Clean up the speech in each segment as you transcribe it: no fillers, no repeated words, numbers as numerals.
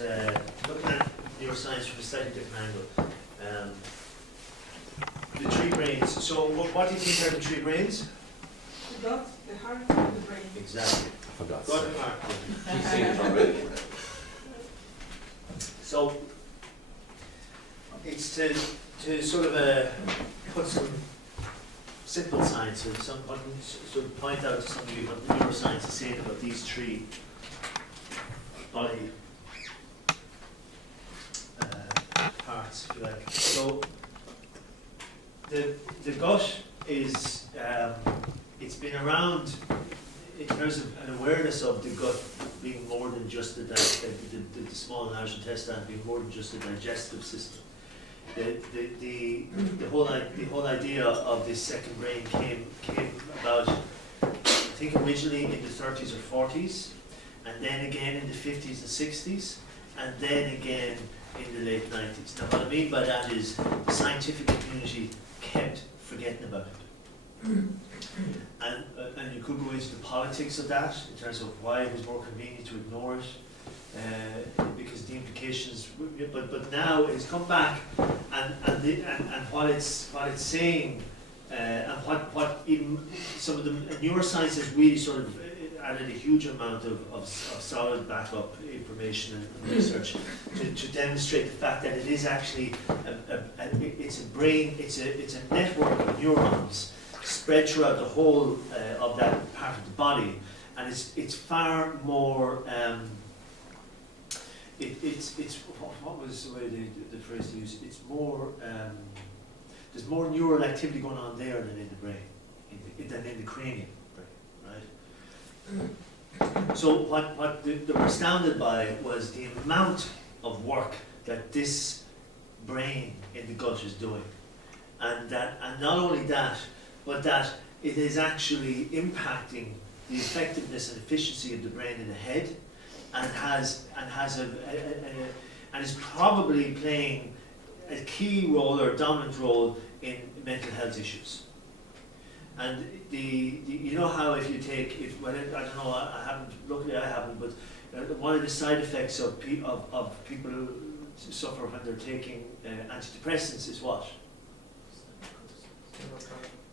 looking at neuroscience from a slightly different angle. The three brains. So what do you think are the three brains? The gut, the heart, and the brain. Exactly. For God's Gut sake. and heart. Keep saying it already. So it's to sort of put some simple science or some sort of point out to some of you what neuroscience is saying about these three body parts, if you like. So the gut is it's been around in terms of an awareness of the gut being more than just the small and large intestine being more than just a digestive system. The whole idea of this second brain came about, I think, originally in the 30s or 40s, and then again in the 50s and 60s, and then again in the late 90s. Now, what I mean by that is the scientific community kept forgetting about it. And you could go into the politics of that in terms of why it was more convenient to ignore it, because the implications. But now it's come back, and what it's saying, and what even some of the neuroscience has really sort of added a huge amount of solid backup information and research to demonstrate the fact that it is actually it's a brain, it's a network of neurons spread throughout the whole of that part of the body, and it's far more. It's what was the way the phrase used? It's more. There's more neural activity going on there than in the brain, than in the cranium brain, right? So what they were astounded by was the amount of work that this brain in the gut is doing, and not only that, but that it is actually impacting the effectiveness and efficiency of the brain in the head, and is probably playing a key role or a dominant role in mental health issues. And you know how if you take I don't know, I haven't, but one of the side effects of people who suffer when they're taking antidepressants is what?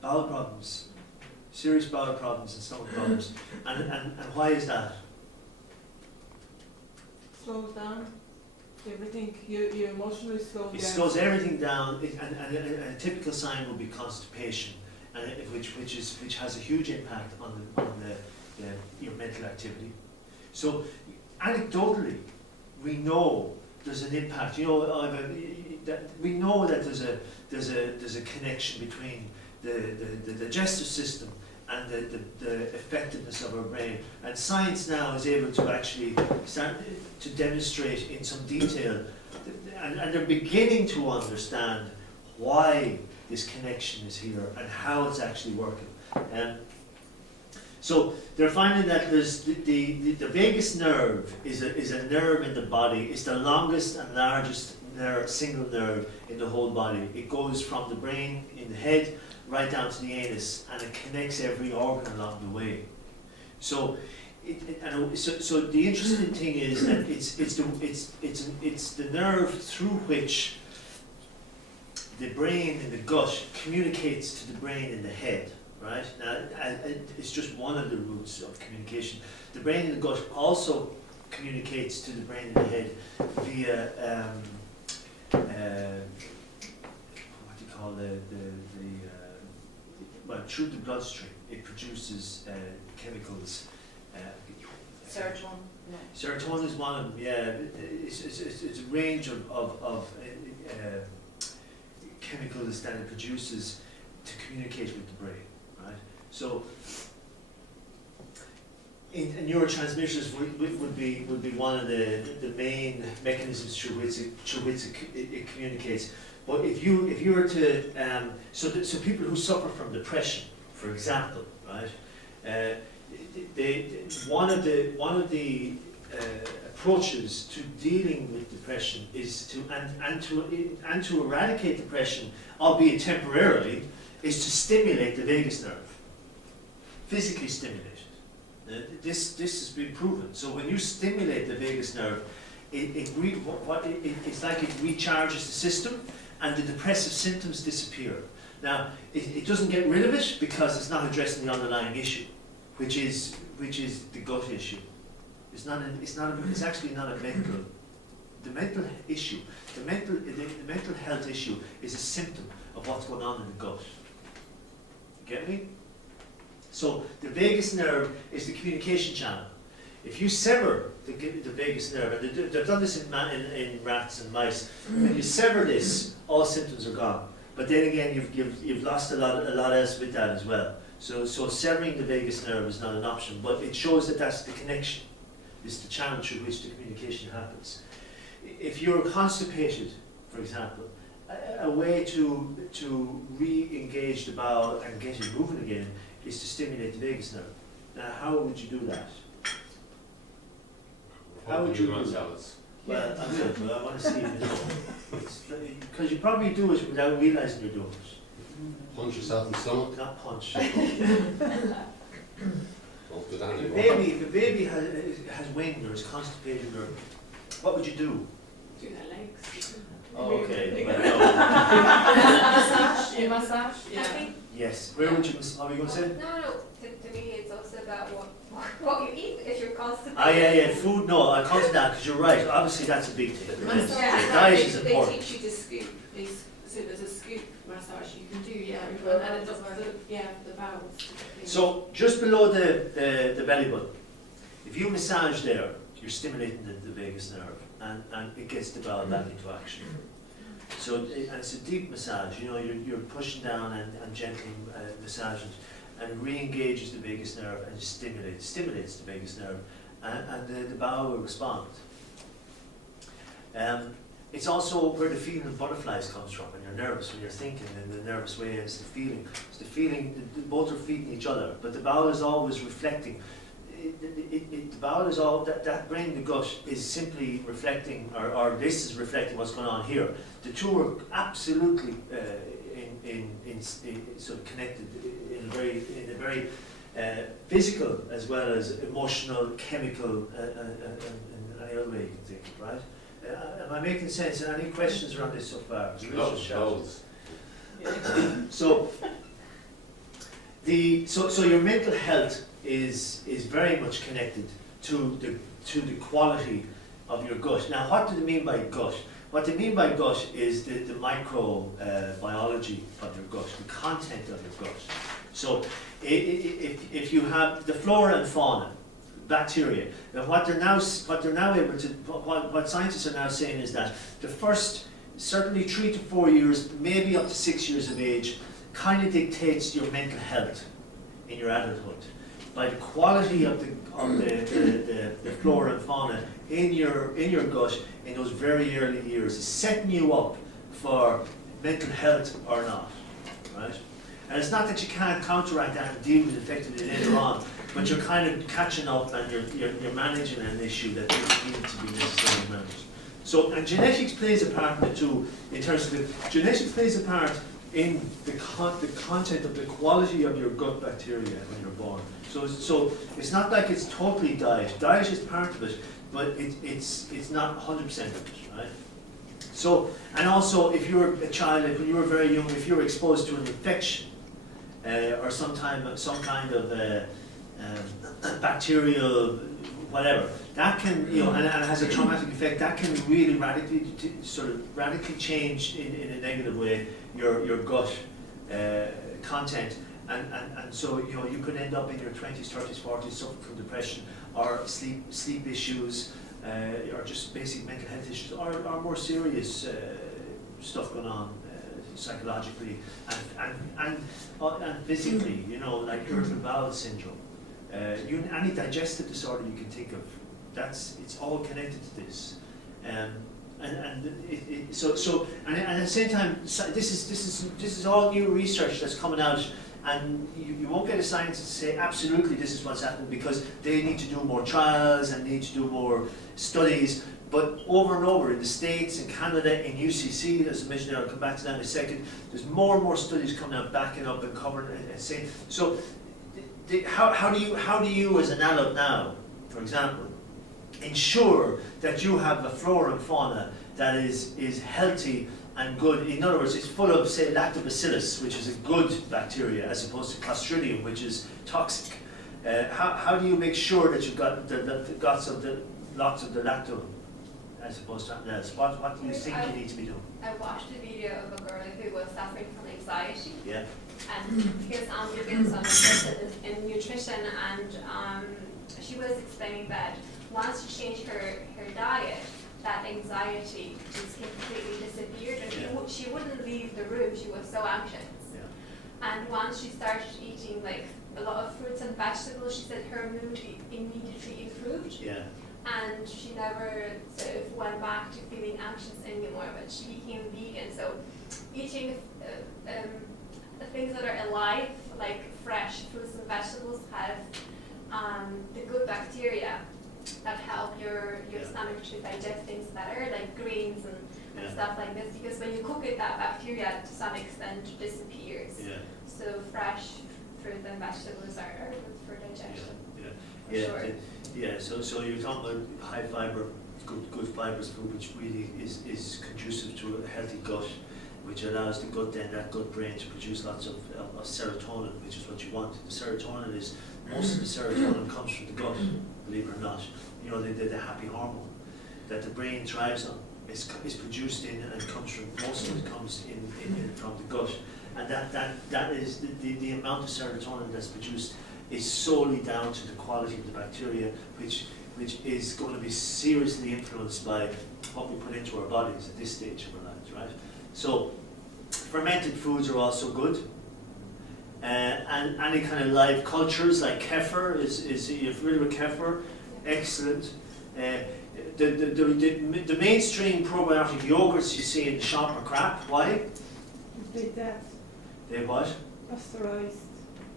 Bowel problems, serious bowel problems and stomach problems. And why is that? Slows down everything. You emotionally slow down. It slows everything down, and a typical sign would be constipation, and which has a huge impact on your mental activity. So anecdotally, we know there's an impact. You know, we know that there's a connection between the digestive system and the effectiveness of our brain. And science now is able to actually start to demonstrate in some detail, and they're beginning to understand why this connection is here and how it's actually working. So they're finding that there's the vagus nerve is a nerve in the body. It's the longest and largest single nerve in the whole body. It goes from the brain in the head right down to the anus, and it connects every organ along the way. So, so the interesting thing is that it's the nerve through which the brain in the gut communicates to the brain in the head. Right now, it's just one of the routes of communication. The brain in the gut also communicates to the brain in the head via what do you call well, through the bloodstream. It produces chemicals. Serotonin. No. Serotonin is one of them. Yeah, it's a range of chemicals that it produces to communicate with the brain. Right. So, neurotransmitters would be one of the main mechanisms through which it communicates. But if you were to so people who suffer from depression, for example, right, one of the approaches to dealing with depression is to eradicate depression, albeit temporarily, is to stimulate the vagus nerve, physically stimulate it. This has been proven. So when you stimulate the vagus nerve, it's like it recharges the system, and the depressive symptoms disappear. Now, it doesn't get rid of it because it's not addressing the underlying issue, which is the gut issue. It's actually not a mental. The mental issue, the mental health issue is a symptom of what's going on in the gut. Get me? So the vagus nerve is the communication channel. If you sever the vagus nerve, and they've done this in rats and mice, when you sever this, all symptoms are gone. But then again, you've lost a lot else with that as well. So severing the vagus nerve is not an option, but it shows that that's the connection. It's the channel through which the communication happens. If you're constipated, for example, a way to re-engage the bowel and get it moving again is to stimulate the vagus nerve. Now, how would you do that? How would you do that? Well, I will, but I want to see if you know. Because you probably do it without realising you're doing it. Punch yourself in the stomach? Not punch. Don't do that anymore. If a baby has wind or is constipated, or what would you do? Do their legs. Oh, okay. Well, Massage. You massage. I Yeah. think, yes. Where would you? What were you going to say? no, to me it's also about what you eat if you're constipated. Ah, yeah. Food. No, I come to that because you're right. Obviously, that's a big thing. Massage. Yeah. Diet is They important. teach you to scoop. So there's a scoop massage you can do, yeah, and it does the bowels. So just below the belly button, if you massage there, you're stimulating the vagus nerve, and it gets the bowel back into action. So and it's a deep massage. You know, you're pushing down and gently massaging, and it re-engages the vagus nerve and stimulates the vagus nerve, and the bowel will respond. It's also where the feeling of butterflies comes from when you're nervous, when you're thinking in the nervous way. It's the feeling. Both are feeding each other, but the bowel is always reflecting. The bowel is all that brain, the gut is simply reflecting, or this is reflecting what's going on here. The two are absolutely in sort of connected in a very physical as well as emotional, chemical, and any other way you can think, right? Am I making sense? Any questions around this so far? Loads. So your mental health is very much connected to the quality of your gut. Now, what do they mean by gut? What they mean by gut is the microbiology of your gut, the content of your gut. So if you have the flora and fauna, bacteria, and what they're now able to, what scientists are now saying is that the first, certainly 3 to 4 years, maybe up to 6 years of age, kind of dictates your mental health in your adulthood by the quality of the flora and fauna in your gut in those very early years. It's setting you up for mental health or not, right? And it's not that you can't counteract that and deal with it effectively later on, but you're kind of catching up and you're managing an issue that you need to be necessarily managed. So, and genetics plays a part in it too, in terms of genetics plays a part in the content of the quality of your gut bacteria when you're born. So it's not like it's totally diet. Diet is part of it, but it's not 100% of it, right? So, and also if you're a child, like when you were very young, if you were exposed to an infection or some kind of bacterial whatever, that can, you know, and it has a traumatic effect, that can really radically change in a negative way your gut content, and so, you know, you could end up in your 20s, 30s, 40s suffering from depression or sleep issues, or just basic mental health issues, or more serious stuff going on psychologically and physically, you know, like irritable bowel syndrome. Any digestive disorder you can think of, it's all connected to this, and at the same time, this is all new research that's coming out, and you won't get a scientist to say absolutely this is what's happening, because they need to do more trials and need to do more studies. But over and over in the States, in Canada, in UCC, as I mentioned, I'll come back to that in a second. There's more and more studies coming out, backing up and covering and saying. So, how do you, as an adult now, for example, ensure that you have a flora and fauna that is healthy and good. In other words, it's full of, say, lactobacillus, which is a good bacteria, as opposed to Clostridium, which is toxic. How do you make sure that you've got lots of the lacto, as opposed to something else? What do you think you need to be doing? I watched a video of a girl who was suffering from anxiety. Yeah. And because we've been so interested in nutrition, and she was explaining that once she changed her diet, that anxiety just completely disappeared, and she wouldn't leave the room. She was so anxious. Yeah. And once she started eating like a lot of fruits and vegetables, she said her mood immediately improved. Yeah. And she never sort of went back to feeling anxious anymore, but she became vegan. So eating the things that are alive, like fresh fruits and vegetables, have the good bacteria that help your stomach to digest things better, like greens and stuff like this. Because when you cook it, that bacteria to some extent disappears. Yeah. So fresh fruit and vegetables are good for digestion. Yeah. Sure. Yeah. So you're talking about high fiber, good fibrous food, which really is conducive to a healthy gut, which allows the gut brain to produce lots of serotonin, which is what you want. The serotonin is, most of the serotonin comes from the gut, believe it or not. You know, the happy hormone that the brain thrives on is produced in and comes from, most of it comes in from the gut. And that is the amount of serotonin that's produced is solely down to the quality of the bacteria, which is going to be seriously influenced by what we put into our bodies at this stage of our lives, right? So fermented foods are also good, and any kind of live cultures like kefir is you're familiar with kefir? Excellent. The mainstream probiotic yogurts you see in the shop are crap. Why? They what? Pasteurized.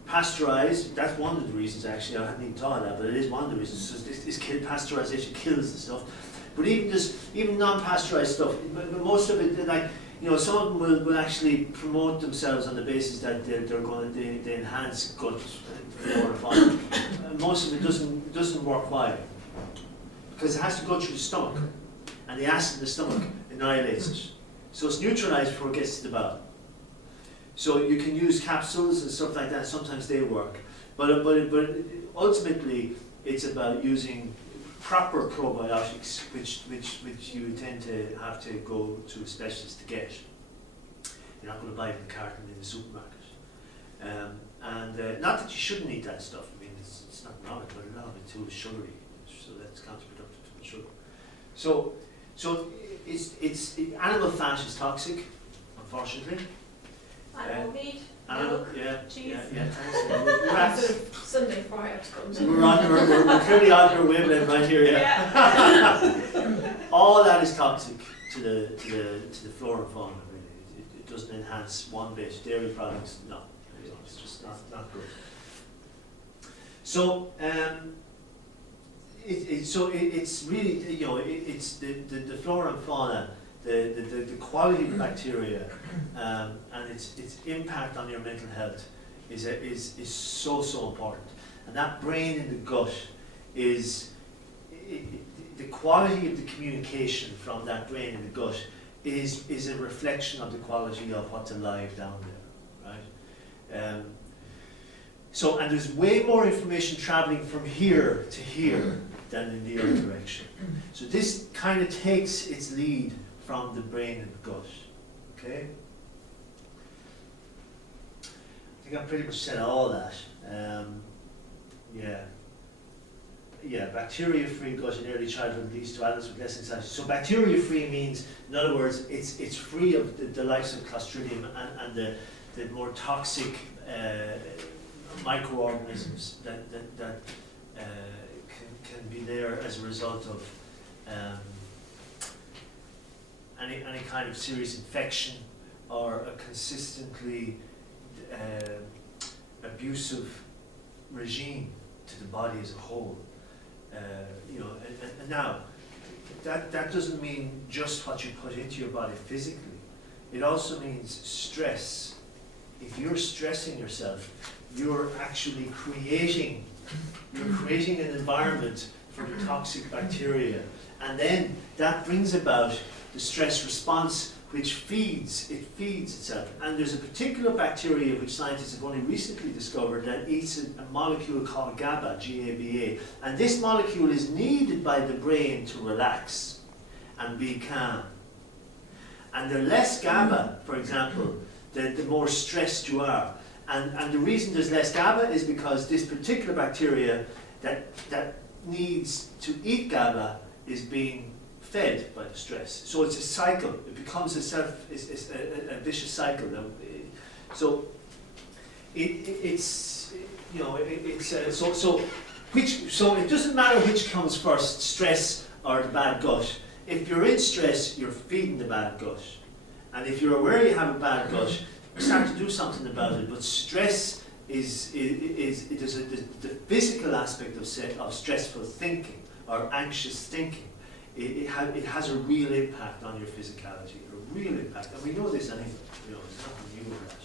Pasteurized. That's one of the reasons, actually. I hadn't even thought of that, but it is one of the reasons. So pasteurization kills the stuff. But even non-pasteurized stuff, but most of it, like, you know, some of them will actually promote themselves on the basis that they're going to they enhance gut flora and fauna. Most of it doesn't work. Why? Because it has to go through the stomach, and the acid in the stomach annihilates it. So it's neutralized before it gets to the bowel. So you can use capsules and stuff like that. Sometimes they work, but ultimately it's about using proper probiotics, which you tend to have to go to a specialist to get. You're not going to buy it in a carton in the supermarket. And not that you shouldn't eat that stuff. I mean, it's not wrong, but a lot of it too is sugary, so that's counterproductive to the sugar. So it's animal fat is toxic, unfortunately. Animal meat, Animal, milk, cheese. Yeah. Rats. Sort of Sunday fry-out comes in. We're clearly on your wavelength right here, yeah. All that is toxic to the flora and fauna, really. It doesn't enhance one bit. Dairy products, no. It's just not good. So, it's really, you know, it's the flora and fauna, the quality of bacteria, and its impact on your mental health is so important. And that brain in the gut is the quality of the communication from that brain in the gut is a reflection of the quality of what's alive down there, right? And there's way more information traveling from here to here than in the other direction. So this kind of takes its lead from the brain and gut. Okay? I think I pretty much said all that. Bacteria-free gut in early childhood leads to adults with less anxiety. So bacteria-free means, in other words, it's free of the likes of Clostridium and the more toxic microorganisms that can be there as a result of any kind of serious infection or a consistently abusive regime to the body as a whole. And now that doesn't mean just what you put into your body physically. It also means stress. If you're stressing yourself, you're actually creating an environment for the toxic bacteria. And then that brings about the stress response, which feeds itself. And there's a particular bacteria which scientists have only recently discovered that eats a molecule called GABA, G-A-B-A. And this molecule is needed by the brain to relax and be calm. And the less GABA, for example, the more stressed you are. And the reason there's less GABA is because this particular bacteria that needs to eat GABA is being fed by the stress. So it's a cycle. It becomes a vicious cycle. So it's so it doesn't matter which comes first, stress or the bad gut. If you're in stress, you're feeding the bad gut, and if you're aware you have a bad gut, start to do something about it. But stress is the physical aspect of stressful thinking or anxious thinking. It has a real impact on your physicality, a real impact, and we know this anyway. It's nothing new with that.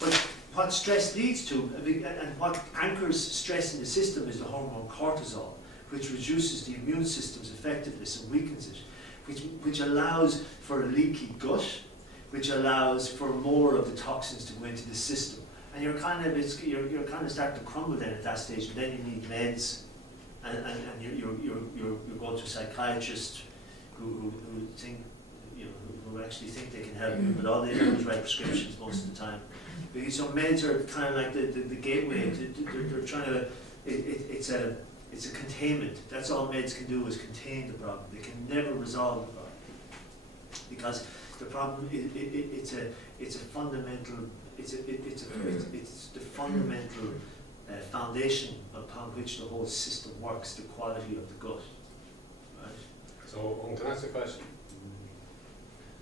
But what stress leads to, and what anchors stress in the system, is the hormone cortisol, which reduces the immune system's effectiveness and weakens it, which allows for a leaky gut, which allows for more of the toxins to go into the system, and you're kind of starting to crumble then at that stage, and then you need meds. And you're going to a psychiatrist who think, who actually think they can help you, but all they do is write prescriptions most of the time. Because so meds are kind of like the gateway. They're trying to. It's a containment. That's all meds can do, is contain the problem. They can never resolve the problem, because the problem it's a fundamental. It's the fundamental foundation upon which the whole system works, the quality of the gut. Right? So, can I ask a question?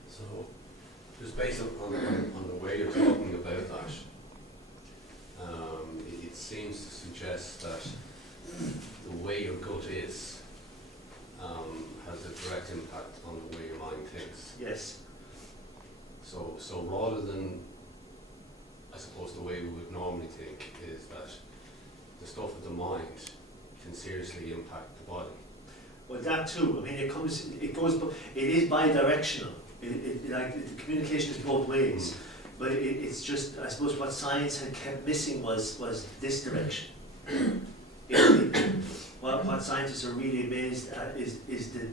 So, just based on the way you're talking about that, it seems to suggest that the way your gut is has a direct impact on the way your mind thinks. Yes. So rather than, I suppose, the way we would normally think is that the stuff of the mind can seriously impact the body. Well, that too. I mean, it is bi-directional. The communication is both ways. But it's just, I suppose, what science had kept missing was this direction. What scientists are really amazed at is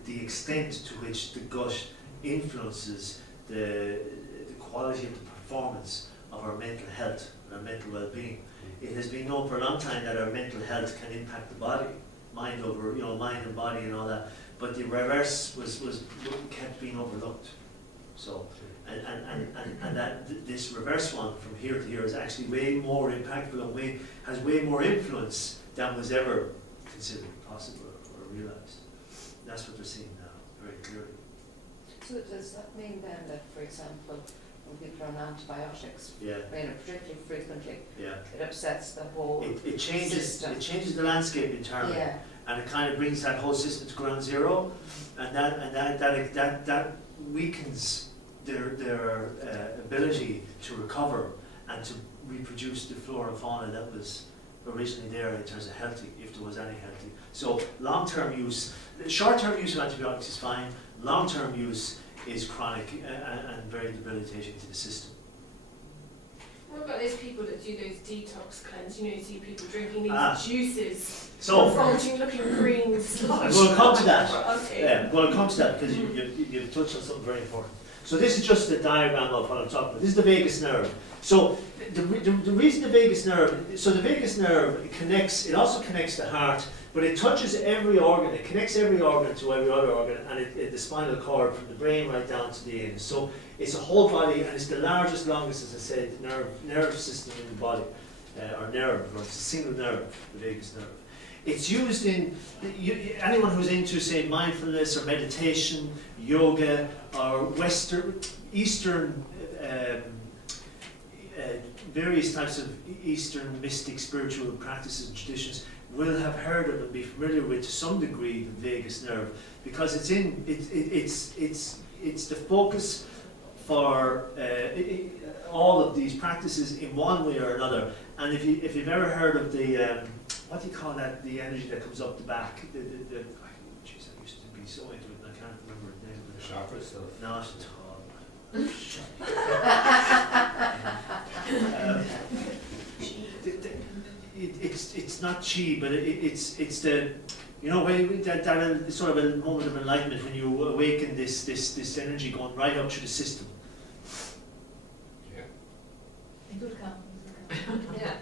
the extent to which the gut influences the quality of the performance of our mental health and our mental well-being. It has been known for a long time that our mental health can impact the body, mind and body and all that. But the reverse was kept being overlooked. So, and that this reverse one from here to here is actually way more impactful and has way more influence than was ever considered possible or realised. That's what they're seeing now very clearly. So does that mean then that, for example, when people are on antibiotics, particularly frequently, it upsets the whole it changes system. It changes the landscape internally, and it kind of brings that whole system to ground zero, and that weakens their ability to recover and to reproduce the flora and fauna that was originally there in terms of healthy, if there was any healthy. So long-term use, short-term use of antibiotics is fine. Long-term use is chronic and very debilitating to the system. What about those people that do those detox cleanse? You see people drinking these juices, so looking green sludge. I'm going to come to that. Okay. Yeah, I'm going to come to that because you've touched on something very important. So this is just a diagram of what I'm talking about. This is the vagus nerve. So the reason the vagus nerve, it also connects the heart, but it touches every organ. It connects every organ to every other organ, and the spinal cord from the brain right down to the end. So it's a whole body, and it's the largest, longest, as I said, nerve system in the body, or it's a single nerve, the vagus nerve. It's used in, anyone who's into, say, mindfulness or meditation, yoga, or Eastern, various types of Eastern mystic spiritual practices and traditions will have heard of and be familiar with, to some degree, the vagus nerve, because it's the focus for all of these practices in one way or another. And if you've ever heard of the what do you call that? The energy that comes up the back. Jeez, I used to be so into it, and I can't remember the name of it. Chakra stuff. Not at all. It's not chi, but it's the, you know, when that sort of a moment of enlightenment when you awaken this energy going right up through the system. Yeah. Good count. Yeah.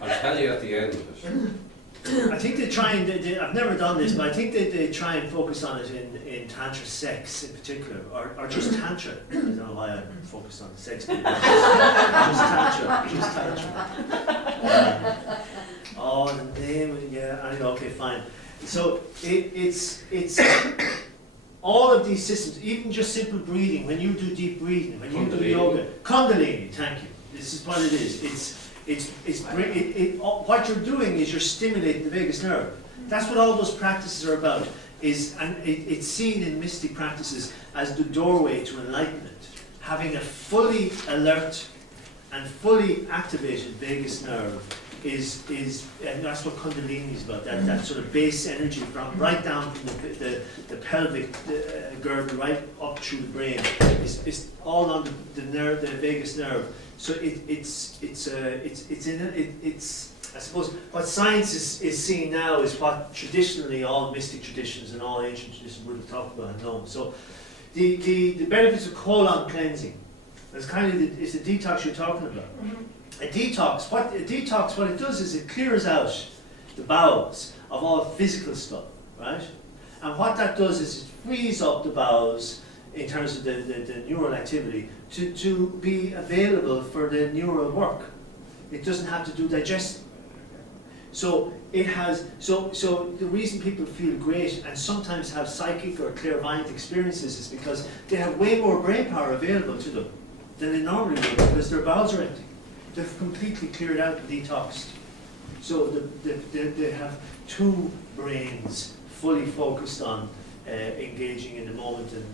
I'll tell you at the end of it. I think they try and, I've never done this, but I think they try and focus on it in Tantra sex in particular, or just Tantra. I don't know why I'm focused on sex, but just Tantra. Oh, the name, yeah, I know, okay, fine. So it's all of these systems, even just simple breathing, when you do deep breathing, when you do yoga, Kundalini, thank you, this is what it is. What you're doing is you're stimulating the vagus nerve. That's what all those practices are about. It's seen in mystic practices as the doorway to enlightenment. Having a fully alert and fully activated vagus nerve and that's what Kundalini is about. That sort of base energy from right down from the pelvic girdle right up through the brain is all on the nerve, the vagus nerve. So it's I suppose what science is seeing now is what traditionally all mystic traditions and all ancient traditions would have talked about and known. So the benefits of colon cleansing is kind of the detox you're talking about. A detox, what it does is it clears out the bowels of all physical stuff, right? And what that does is it frees up the bowels in terms of the neural activity to be available for the neural work. It doesn't have to do digestion. So it has, so the reason people feel great and sometimes have psychic or clairvoyant experiences is because they have way more brain power available to them than they normally would because their bowels are empty. They've completely cleared out and detoxed. So they have two brains fully focused on engaging in the moment and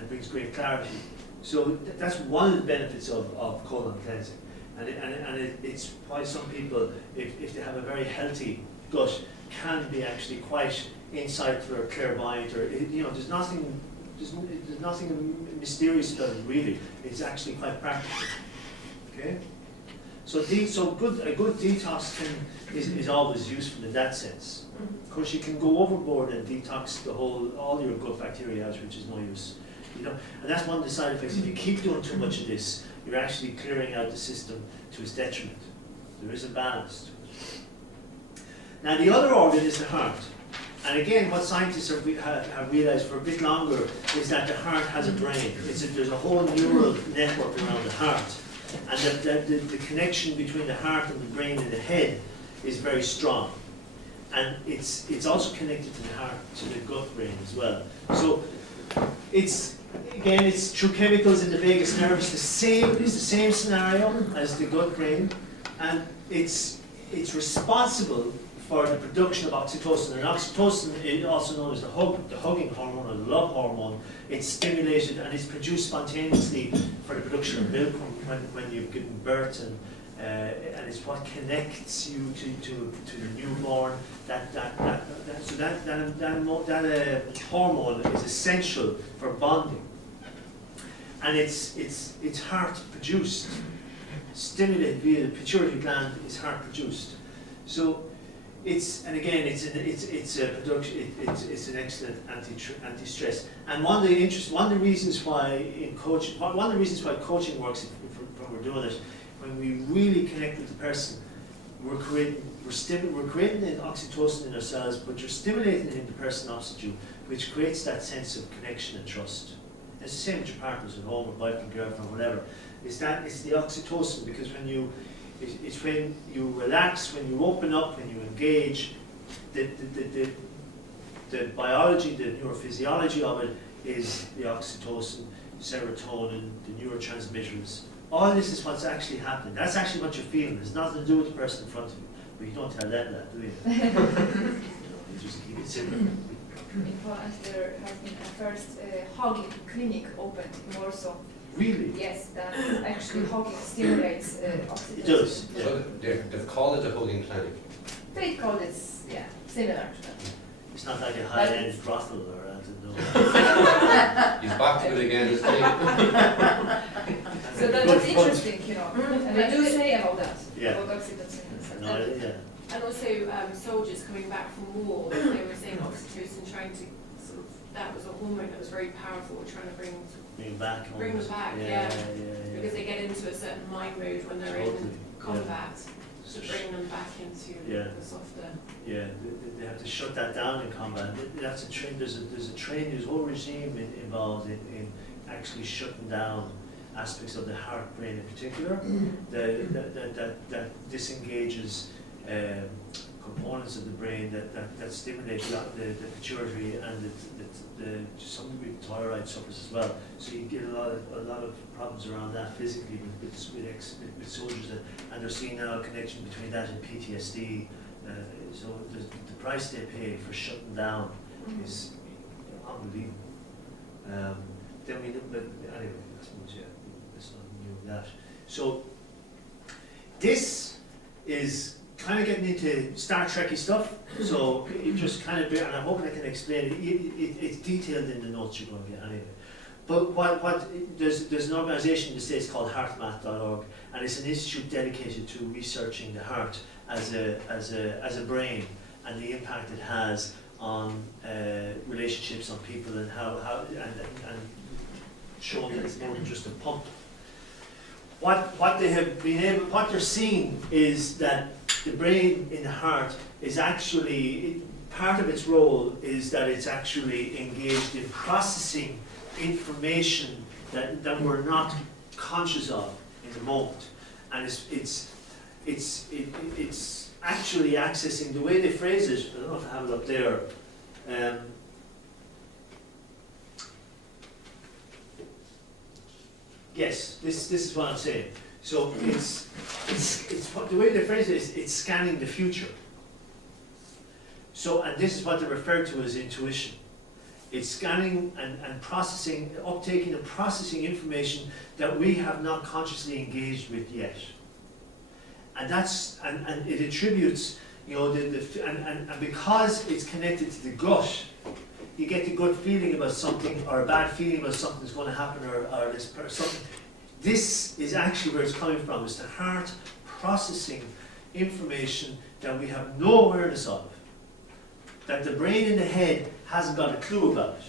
it brings great clarity. So that's one of the benefits of colon cleansing. And it's why some people, if they have a very healthy gut, can be actually quite insightful or clairvoyant, or there's nothing mysterious about it really. It's actually quite practical. Okay, so a good detox is always useful in that sense. Of course, you can go overboard and detox all your gut bacteria out, which is no use. And that's one of the side effects. If you keep doing too much of this, you're actually clearing out the system to its detriment. There is a balance to it. Now, the other organ is the heart. And again, what scientists have realized for a bit longer is that the heart has a brain. There's a whole neural network around the heart. And the connection between the heart and the brain and the head is very strong. And it's also connected to the heart, to the gut brain as well. So it's through chemicals in the vagus nerve. It's the same scenario as the gut brain, and it's responsible for the production of oxytocin. And oxytocin is also known as the hugging hormone or the love hormone. It's stimulated and it's produced spontaneously for the production of milk when you've given birth, and it's what connects you to the newborn. That hormone is essential for bonding, and it's heart produced, stimulated via the pituitary gland. Is heart produced, so it's an excellent anti-stress. And one of the reasons why coaching works, when we're doing it, when we really connect with the person, we're creating the oxytocin in ourselves, but you're stimulating it in the person opposite you, which creates that sense of connection and trust. It's the same with your partners at home, or wife and girlfriend, or whatever. It's the oxytocin, because when you relax, when you open up, when you engage, the biology, the neurophysiology of it is the oxytocin, serotonin, the neurotransmitters. All this is what's actually happening. That's actually what you're feeling. It's nothing to do with the person in front of you. But you don't tell them that, do you? You just keep it simple. In Poland, there has been a first hugging clinic opened in Warsaw. Really? Yes, that actually hugging stimulates oxytocin. It does. Yeah. So they've called it a hugging clinic. They call it, yeah, similar to that. It's not like a high-end brothel or anything, no. He's back to it again, isn't he? So that's interesting, you know, and they do say about that, Yeah. about oxytocin. No, yeah. And also soldiers coming back from war, they were saying oxytocin, trying to sort of, that was a hormone that was very powerful, trying to bring Bring back. Bring almost. them back, Yeah. because they get into a certain mind mode when they're Totally. in combat, to bring them back into Yeah. the softer. Yeah, they have to shut that down in combat. That's a trend. There's a whole regime involved in actually shutting down aspects of the heart brain in particular that disengages components of the brain that stimulate the pituitary and to some degree the thyroid suffers as well. So you get a lot of problems around that physically with soldiers, and they're seeing now a connection between that and PTSD. So the price they pay for shutting down is unbelievable. Then but anyway, I suppose, yeah, it's not new of that. So this is kind of getting into Star Trekky stuff. So you just kind of, and I hope I can explain it. It's detailed in the notes you're going to get anyway. But there's an organisation in the States called HeartMath.org, and it's an institute dedicated to researching the heart as a brain and the impact it has on relationships, on people, and how and showing that it's more than just a pump. What they're seeing is that the brain in the heart is actually, part of its role is that it's actually engaged in processing information that we're not conscious of in the moment, and it's actually accessing, the way they phrase it, I don't know if I have it up there. Yes, this is what I'm saying. So it's the way they phrase it is it's scanning the future. So, and this is what they refer to as intuition. It's scanning and processing, uptaking and processing information that we have not consciously engaged with yet. And that's and it attributes, you know, and because it's connected to the gut, you get the good feeling about something, or a bad feeling about something that's going to happen, or something. This is actually where it's coming from. It's the heart processing information that we have no awareness of, that the brain in the head hasn't got a clue about it.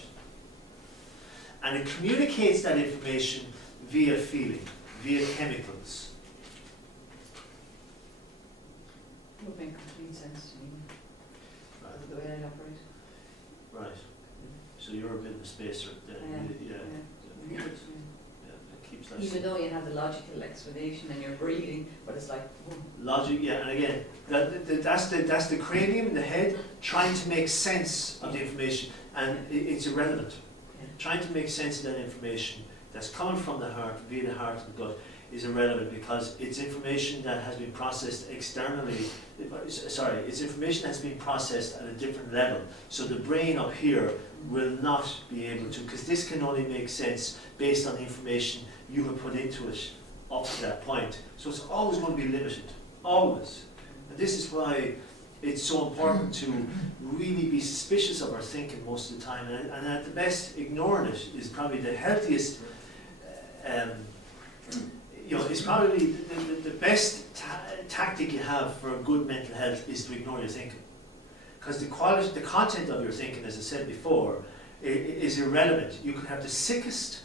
And it communicates that information via feeling, via chemicals. It would make complete sense to me. Right. The way I operate. Right. So you're a bit of a spacer then. Yeah. Yeah. It keeps that. Even though you have the logical explanation and you're breathing, but it's like, boom. Logic, yeah, and again, that's the cranium, the head, trying to make sense of the information, and it's irrelevant. Yeah. Trying to make sense of that information that's coming from the heart, via the heart and the gut, is irrelevant because it's information that has been processed externally. Sorry, it's information that's been processed at a different level. So the brain up here will not be able to, because this can only make sense based on the information you have put into it up to that point. So it's always going to be limited, always. And this is why it's so important to really be suspicious of our thinking most of the time. And at the best, ignoring it is probably the healthiest. You know, it's probably the best tactic you have for good mental health is to ignore your thinking, because the content of your thinking, as I said before, is irrelevant. You can have the sickest,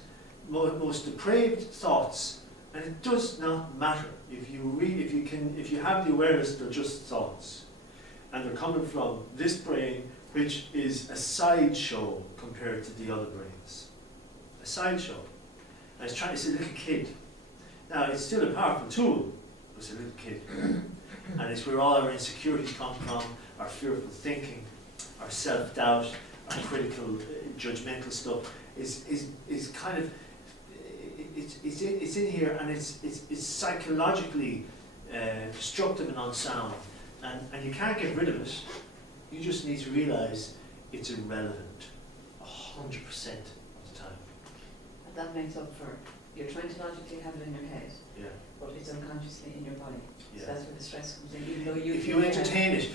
most depraved thoughts, and it does not matter if you have the awareness they're just thoughts, and they're coming from this brain, which is a sideshow compared to the other brains, a sideshow. And it's a little kid. Now, it's still a powerful tool, but it's a little kid. And it's where all our insecurities come from, our fearful thinking, our self-doubt, our critical, judgmental stuff is kind of, it's in here, and it's psychologically destructive and unsound. And you can't get rid of it. You just need to realise it's irrelevant 100% of the time. And that makes up for, you're trying to logically have it in your head, Yeah. but it's unconsciously in your body. Yeah. So that's where the stress comes in, even though you... If you entertain it,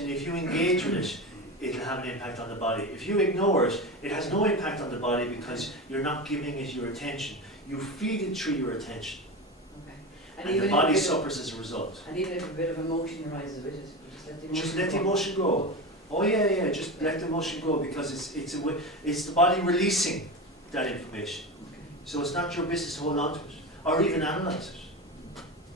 and if you engage with it, it'll have an impact on the body. If you ignore it, it has no impact on the body because you're not giving it your attention. You feed it through your attention. Okay. And the body suffers as a result. And even if a bit of emotion arises with it, Just let the emotion go. Oh yeah, just let the emotion go because it's the body releasing that information. Okay. So it's not your business to hold on to it or even analyze it.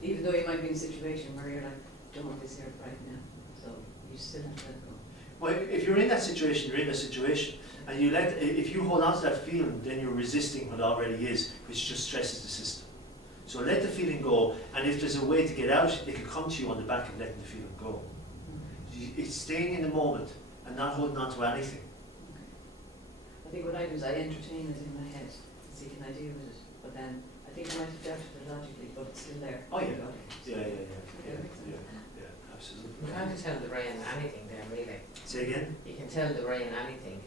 Even though you might be in a situation where you're like, don't want this here right now, so you still have to let go. Well, if you're in that situation, you're in that situation, and if you hold on to that feeling, then you're resisting what already is, which just stresses the system. So let the feeling go, and if there's a way to get out, it can come to you on the back of letting the feeling go. It's staying in the moment and not holding on to anything. I think what I do is I entertain it in my head, see can I deal with it, but then I think I might have dealt with it logically, but it's still there. Oh, yeah. in the body. Yeah, absolutely. You can't tell the brain anything then, really. Say again? You can tell the brain anything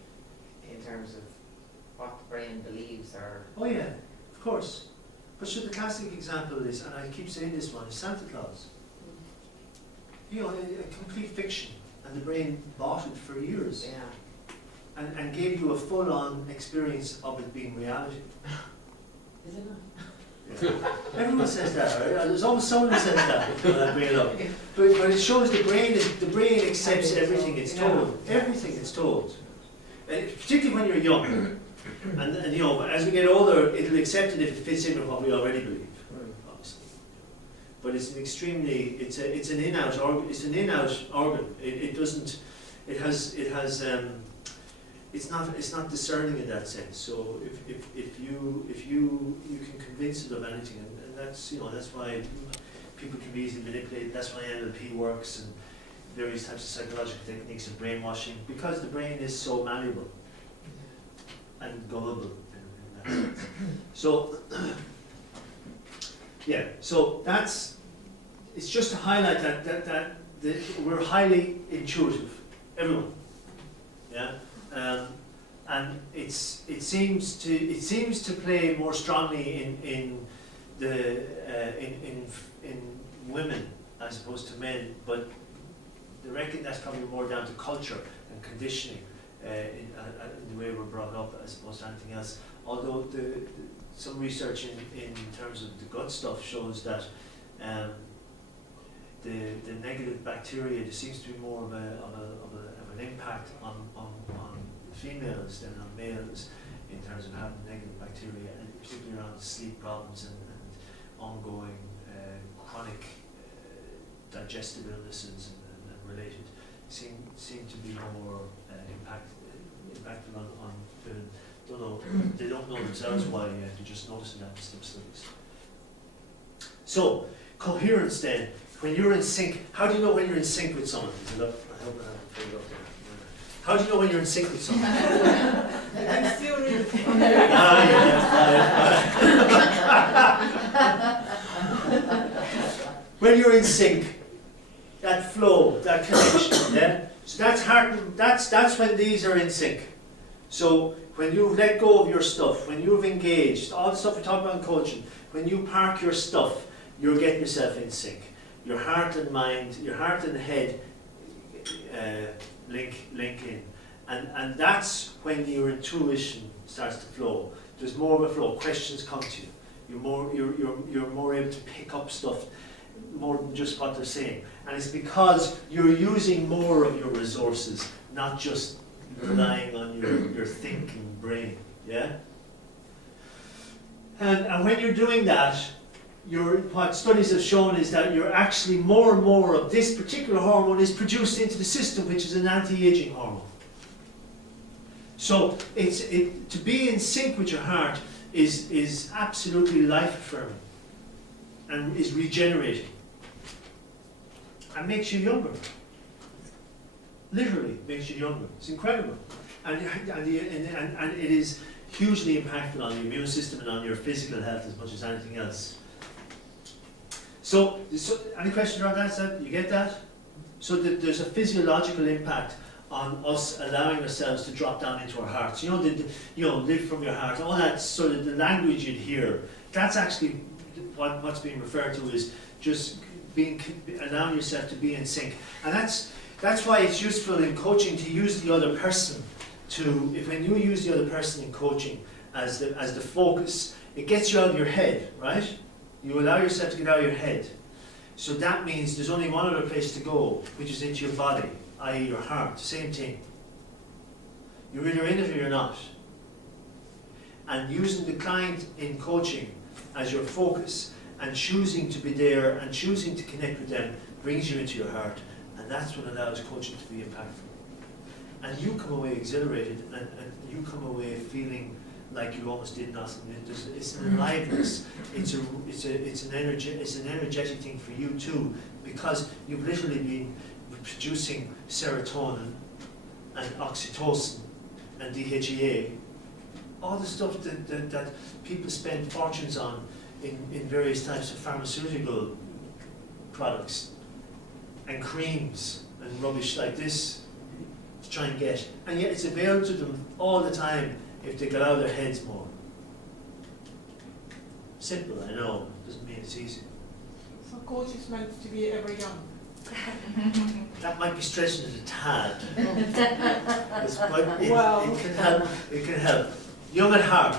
in terms of what the brain believes or... Oh yeah, of course. But so the classic example is, and I keep saying this one, is Santa Claus. You know, a complete fiction, and the brain bought it for years, Yeah. and gave you a full-on experience of it being reality. Is it not? Yeah. Everyone says that, right? There's always someone who says that when I bring it up. But it shows the brain accepts everything it's told. Everything it's told. Particularly when you're young. And you know, as we get older, it'll accept it if it fits in with what we already believe, obviously. But it's an extremely, it's an in-out organ. It's an in-out organ. It's not discerning in that sense. So if you can convince it of anything, and that's why people can be easily manipulated. That's why NLP works and various types of psychological techniques of brainwashing, because the brain is so malleable and gullible in that sense. So yeah, so it's just to highlight that we're highly intuitive, everyone. Yeah. And it seems to play more strongly in women as opposed to men, but they reckon that's probably more down to culture and conditioning in the way we're brought up as opposed to anything else. Although some research in terms of the gut stuff shows that the negative bacteria, there seems to be more of an impact on females than on males in terms of having negative bacteria, and particularly around sleep problems and ongoing chronic digestive illnesses and related seem to be more impacted on women. They don't know themselves why yet, they're just noticing that in some studies. So, coherence then, when you're in sync, how do you know when you're in sync with someone? I hope I haven't figured out there. How do you know when you're in sync with someone? When you're in sync, that flow, that connection, yeah? So that's when these are in sync. So when you've let go of your stuff, when you've engaged, all the stuff we talk about in coaching, when you park your stuff, you're getting yourself in sync. Your heart and mind, your heart and head link in. And that's when your intuition starts to flow. There's more of a flow. Questions come to you. You're more able to pick up stuff more than just what they're saying. And it's because you're using more of your resources, not just relying on your thinking brain. Yeah? And when you're doing that, what studies have shown is that you're actually more and more of this particular hormone is produced into the system, which is an anti-aging hormone. So to be in sync with your heart is absolutely life-affirming and is regenerating and makes you younger. Literally makes you younger. It's incredible, and it is hugely impactful on the immune system and on your physical health as much as anything else. So any questions around that? You get that? So that there's a physiological impact on us allowing ourselves to drop down into our hearts. You know, live from your heart, all that sort of the language you'd hear, that's actually what's being referred to as just allowing yourself to be in sync. And that's why it's useful in coaching to use the other person when you use the other person in coaching as the focus, it gets you out of your head, right? You allow yourself to get out of your head. So that means there's only one other place to go, which is into your body, i.e. your heart. Same thing. You're either in it or you're not. And using the client in coaching as your focus and choosing to be there and choosing to connect with them brings you into your heart. And that's what allows coaching to be impactful. And you come away exhilarated and you come away feeling like you almost did nothing. It's an aliveness. It's an energetic thing for you too, because you've literally been producing serotonin and oxytocin and DHEA, all the stuff that people spend fortunes on in various types of pharmaceutical products and creams and rubbish like this to try and get. And yet it's available to them all the time if they get out of their heads more. Simple, I know, doesn't mean it's easy. So coach is meant to be ever young. That might be stretching it a tad. Well. It can help. Young at heart.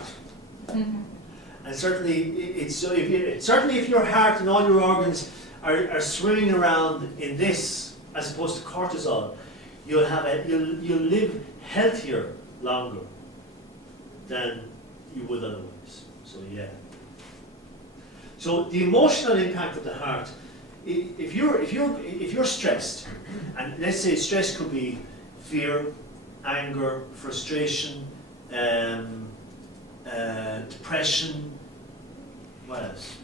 And certainly, certainly if your heart and all your organs are swimming around in this, as opposed to cortisol, you'll live healthier longer than you would otherwise. So yeah. So the emotional impact of the heart, if you're stressed, and let's say stress could be fear, anger, frustration, depression, what else?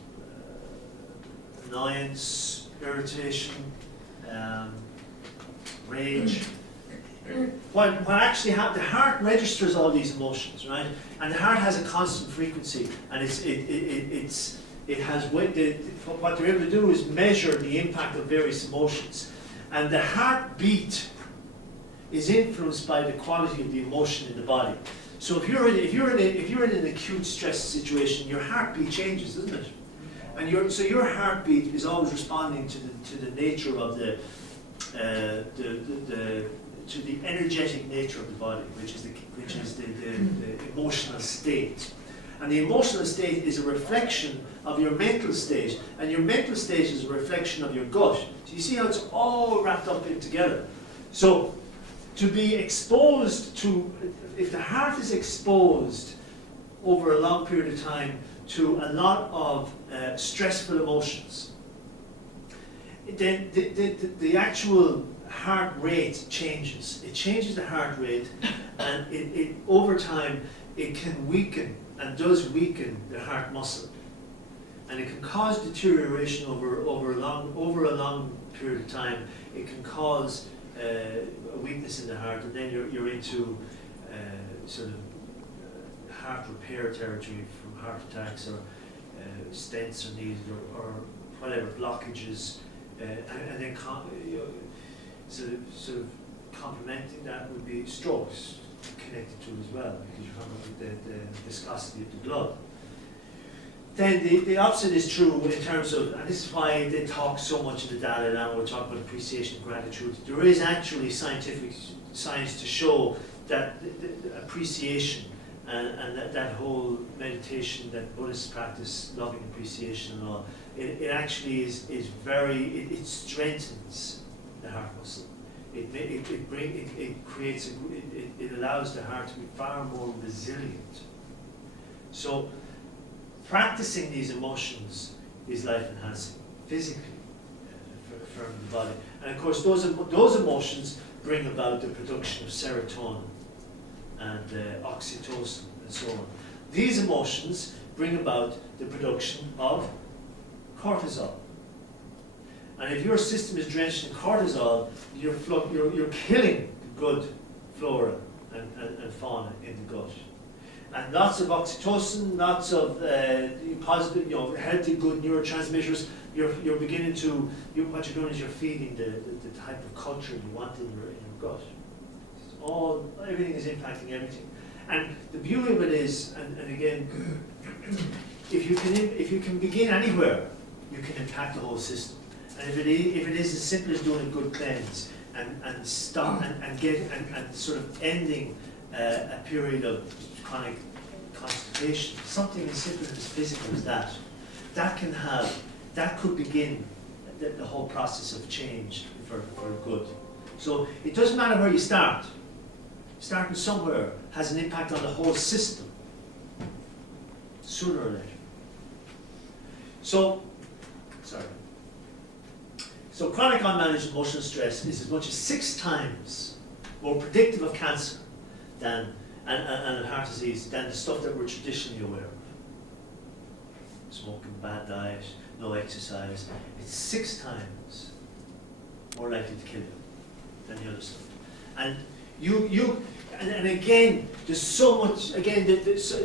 Annoyance, irritation, rage. What actually happens, the heart registers all these emotions, right? And the heart has a constant frequency, and what they're able to do is measure the impact of various emotions. And the heartbeat is influenced by the quality of the emotion in the body. So if you're in an acute stress situation, your heartbeat changes, doesn't it? And your heartbeat is always responding to the nature of the energetic nature of the body, which is the emotional state. And the emotional state is a reflection of your mental state, and your mental state is a reflection of your gut. So you see how it's all wrapped up in together. So to be exposed to, if the heart is exposed over a long period of time to a lot of stressful emotions, then the actual heart rate changes. It changes the heart rate, and it over time it can weaken and does weaken the heart muscle, and it can cause deterioration over a long period of time. It can cause a weakness in the heart, and then you're into sort of heart repair territory from heart attacks or stents are needed or whatever blockages, and then sort of complementing that would be strokes connected to it as well, because you're talking about the viscosity of the blood. Then the opposite is true in terms of, and this is why they talk so much in the data now, we're talking about appreciation and gratitude. There is actually scientific science to show that the appreciation and that whole meditation, that Buddhist practice, loving appreciation and all, it actually is very, it strengthens the heart muscle. It allows the heart to be far more resilient. So practicing these emotions is life enhancing physically for the body, and of course those emotions bring about the production of serotonin and oxytocin and so on. These emotions bring about the production of cortisol. And if your system is drenched in cortisol, you're killing the good flora and fauna in the gut. And lots of oxytocin, lots of positive, healthy, good neurotransmitters, you're beginning to, what you're doing is you're feeding the type of culture you want in your gut. Everything is impacting everything. And the beauty of it is, and again, if you can begin anywhere, you can impact the whole system. And if it is as simple as doing a good cleanse and stop and sort of ending a period of chronic constipation, something as simple and as physical as that could begin the whole process of change for good. So it doesn't matter where you start. Starting somewhere has an impact on the whole system, sooner or later. So chronic unmanaged emotional stress is as much as 6 times more predictive of cancer and heart disease than the stuff that we're traditionally aware of. Smoking, bad diet, no exercise. It's 6 times more likely to kill you than the other stuff. And and again, there's so much,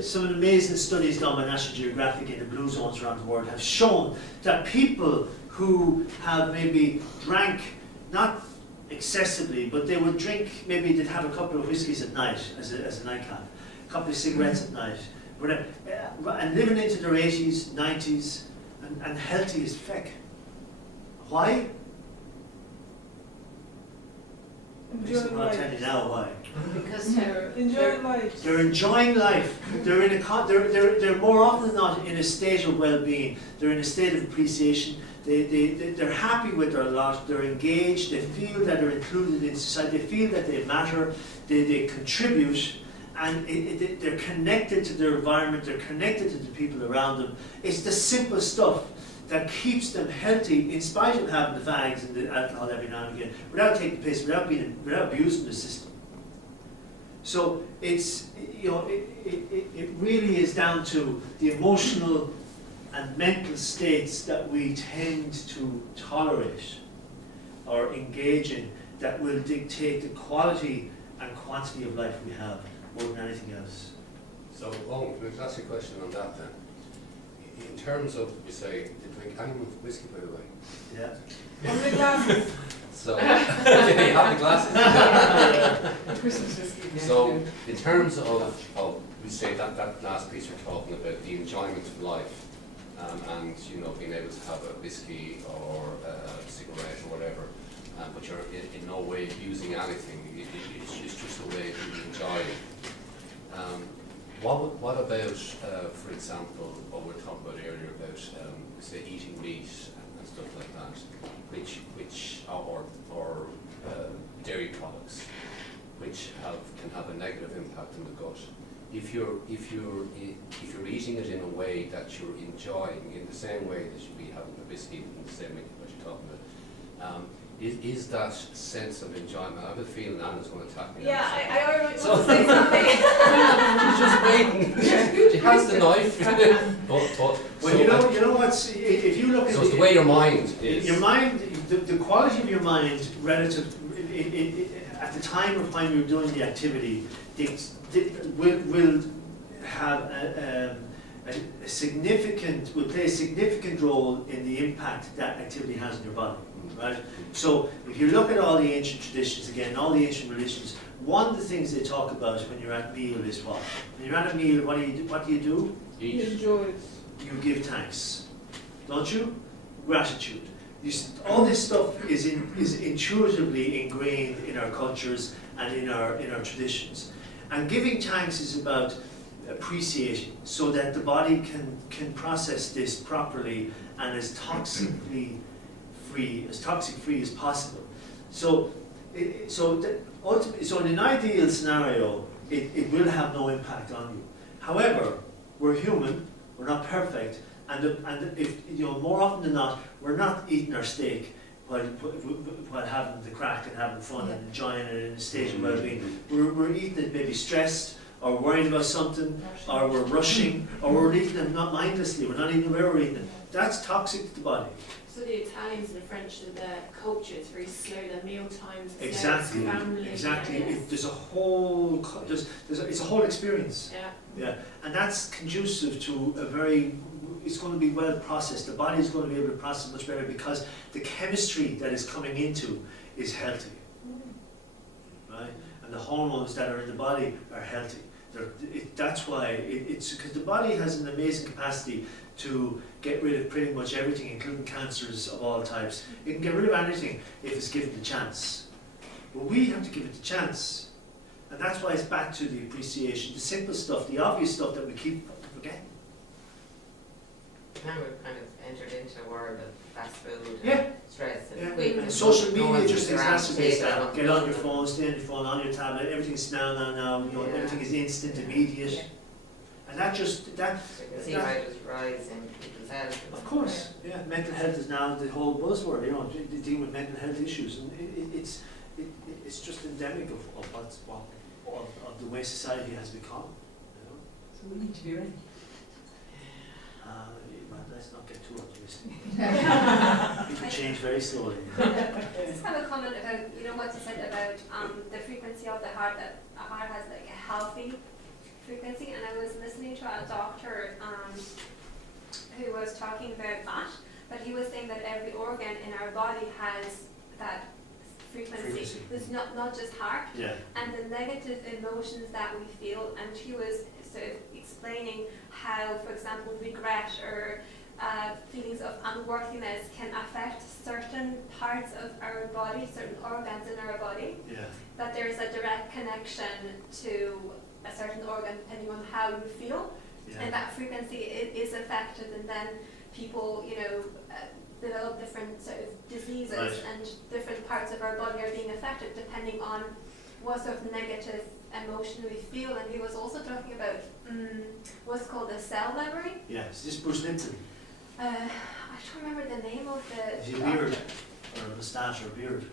some amazing studies done by National Geographic in the blue zones around the world have shown that people who have maybe drank, not excessively, but they would drink, maybe they'd have a couple of whiskeys at night as a nightcap, a couple of cigarettes at night, and living into their 80s, 90s, and healthy as feck. Why? Enjoying I'll tell you now why. Because they're Enjoying life. They're enjoying life. They're in they're more often than not in a state of well-being. They're in a state of appreciation. They're happy with their lot. They're engaged. They feel that they're included in society. They feel that they matter. They contribute, and they're connected to their environment. They're connected to the people around them. It's the simple stuff that keeps them healthy in spite of having the fags and the alcohol every now and again, without taking the piss, without abusing the system. So it's, it really is down to the emotional and mental states that we tend to tolerate or engage in that will dictate the quality and quantity of life we have more than anything else. So, Owen, can I ask you a question on that then? In terms of, you say, they drink animal whiskey, by the way. Yeah. How many glasses? So, you have the glasses. Christmas whiskey. So, in terms of we say that last piece you're talking about, the enjoyment of life, and being able to have a whiskey or a cigarette or whatever, but you're in no way abusing anything. It's just a way to enjoy it. What about, for example, what we were talking about earlier about, say, eating meat and stuff like that, which or dairy products, which can have a negative impact on the gut. If you're eating it in a way that you're enjoying, in the same way that you'd be having a biscuit, in the same way that you're talking about, is that sense of enjoyment? I have a feeling Anna's going to attack me. Yeah, I already want to say something. She's just waiting. She has the knife. Well, you know what's, if you look at so it's the way your mind is. Your mind, the quality of your mind relative, at the time of when you're doing the activity, will have a significant, will play a significant role in the impact that activity has on your body, right? So if you look at all the ancient traditions, again, all the ancient religions, one of the things they talk about when you're at meal is what? When you're at a meal, what do you do? You enjoy it. You give thanks, don't you? Gratitude. All this stuff is intuitively ingrained in our cultures and in our traditions. And giving thanks is about appreciation, so that the body can process this properly and as toxic free as possible. So in an ideal scenario, it will have no impact on you. However, we're human, we're not perfect, and if more often than not, we're not eating our steak while having the crack and having fun and enjoying it in a state of well-being. We're eating it maybe stressed, or worried about something, or we're rushing, or we're eating them not mindlessly, we're not even aware we're eating them. That's toxic to the body. So the Italians and the French, their culture is very slow, their meal times, Exactly, family. exactly. Yeah. There's a whole, it's a whole experience. Yeah. Yeah, and that's conducive to a very, it's going to be well processed. The body is going to be able to process much better because the chemistry that is coming into is healthy, right? And the hormones that are in the body are healthy. That's why it's because the body has an amazing capacity to get rid of pretty much everything, including cancers of all types. It can get rid of anything if it's given the chance. But we have to give it the chance. And that's why it's back to the appreciation, the simple stuff, the obvious stuff that we keep forgetting. Now we've kind of entered into a world of fast food Yeah. and stress and Yeah. quick. And social No media one's just around to exacerbates take that. it. Get on your phone, stay on your phone, on your tablet, everything's now, you know, Yeah. everything is instant, immediate. Yeah. And that just, that, So you can see how it just rise in people's health. of course, yeah, mental health is now the whole buzzword, you know, dealing with mental health issues. And it's just endemic of the way society has become, you know. So we need to be ready. Let's not get too optimistic. People change very slowly. Just have a comment about, you know, what you said about the frequency of the heart, that a heart has like a healthy frequency, and I was listening to a doctor who was talking about that, but he was saying that every organ in our body has that frequency. It's not just heart, Yeah. and the negative emotions that we feel, and he was sort of explaining how, for example, regret or feelings of unworthiness can affect certain parts of our body, certain organs in our body, Yeah. that there is a direct connection to a certain organ depending on how you feel, Yeah. and that frequency is affected, and then people, you know, develop different sort of diseases, Right. and different parts of our body are being affected depending on what sort of negative emotion we feel. And he was also talking about what's called the cell memory. Yeah. Is this Bruce Lipton? I don't remember the name of the Is he a beard? Or a moustache or a beard?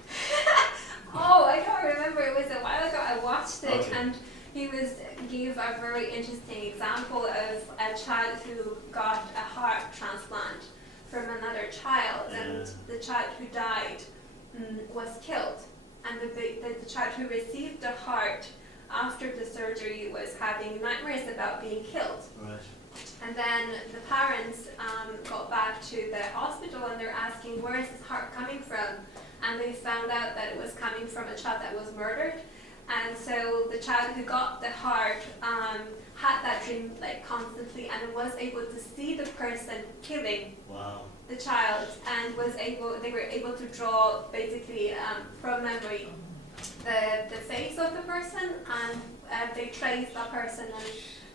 Oh, I can't remember. It was a while ago. I watched it, Okay. and he gave a very interesting example of a child who got a heart transplant from another child, and the child who died was killed, and the child who received the heart after the surgery was having nightmares about being killed. Right. And then the parents got back to the hospital, and they're asking, where is this heart coming from? And they found out that it was coming from a child that was murdered. And so the child who got the heart had that dream like constantly, and was able to see the person killing Wow. the child, and they were able to draw basically from memory the face of the person, and they traced that person, and